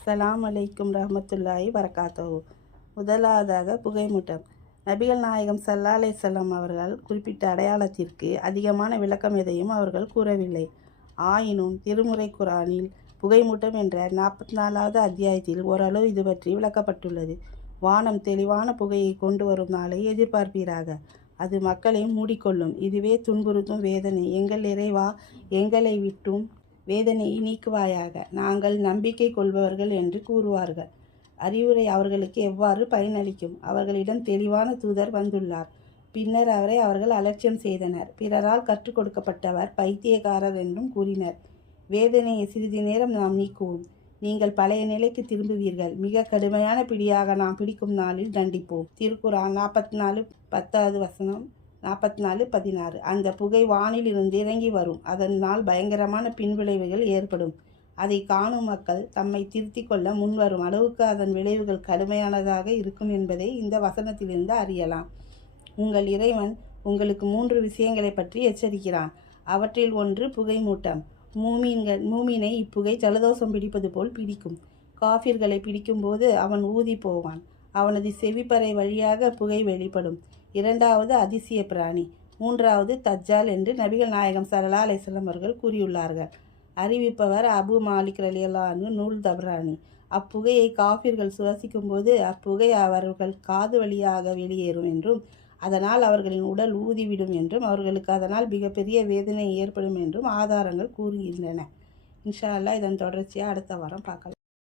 அஸ்ஸலாமு அலைக்கும் ரஹ்மத்துல்லாஹி வரகாத்துஹு. முதலாவதாக புகைமூட்டம். நபிகள் நாயகம் ஸல்லல்லாஹு அலைஹி வஸல்லம் அவர்கள் குறிப்பிட்ட அடையாளத்திற்கு அதிகமான விளக்கம் எதையும் அவர்கள் கூறவில்லை. ஆயினும் திருமுறை குரானில் புகைமூட்டம் என்ற 44வது அத்தியாயத்தில் ஓரளவு இது பற்றி விளக்கப்பட்டுள்ளது. வானம் தெளிவான புகையை கொண்டு வரும் நாளை எதிர்பார்ப்பீராக. அது மக்களை மூடிக்கொள்ளும். இதுவே துன்புறுத்தும் வேதனை. எங்கள் இறைவா, எங்களை விட்டும் வேதனையை நீக்குவாயாக. நாங்கள் நம்பிக்கை கொள்பவர்கள் என்று கூறுவார்கள். அறிவுரை அவர்களுக்கு எவ்வாறு பயனளிக்கும்? அவர்களிடம் தெளிவான தூதர் வந்துள்ளார். பின்னர் அவரை அவர்கள் அலட்சியம் செய்தனர். பிறரால் கற்றுக் கொடுக்கப்பட்டவர் பைத்தியக்காரர் என்றும் கூறினர். வேதனையை சிறிது நேரம் நாம் நீக்குவோம். நீங்கள் பழைய நிலைக்கு திரும்புவீர்கள். மிக கடுமையான பிடியாக நாம் பிடிக்கும் நாளில் தண்டிப்போம். திருக்குரான் 44:10 44:16. அந்த புகை வானில் இருந்து இறங்கி வரும். அதனால் பயங்கரமான பின்விளைவுகள் ஏற்படும். அதை காணும் மக்கள் தம்மை திருத்திக் கொள்ள முன்வரும் அளவுக்கு அதன் விளைவுகள் கடுமையானதாக இருக்கும் என்பதை இந்த வசனத்திலிருந்து அறியலாம். உங்கள் இறைவன் உங்களுக்கு 3 விஷயங்களை பற்றி எச்சரிக்கிறான். அவற்றில் ஒன்று புகைமூட்டம். மூமினை இப்புகை ஜலதோஷம் பிடிப்பது போல் பிடிக்கும். காஃபிர்களை பிடிக்கும்போது அவன் ஊதி போவான். அவனது செவிப்பறை வழியாக புகை வெளிப்படும். 2வது அதிசய பிராணி. 3வது தஜ்ஜால் என்று நபிகள் நாயகம் ஸல்லல்லாஹு அலைஹி வஸல்லம் அவர்கள் கூறியுள்ளார்கள். அறிவிப்பவர் அபு மாலிக் ரலியல்லாஹு அன்ஹு, நூல் தப்ரானி. அப்புகையை காஃபிர்கள் சுவாசிக்கும் போது அப்புகை அவர்கள் காது வழியாக வெளியேறும் என்றும் அதனால் அவர்களின் உடல் ஊதிவிடும் என்றும் அவர்களுக்கு அதனால் மிகப்பெரிய வேதனை ஏற்படும் என்றும் ஆதாரங்கள் கூறுகின்றன. இன்ஷா அல்லாஹ் இதன் தொடர்ச்சியாக அடுத்த வாரம் பார்க்கலாம்.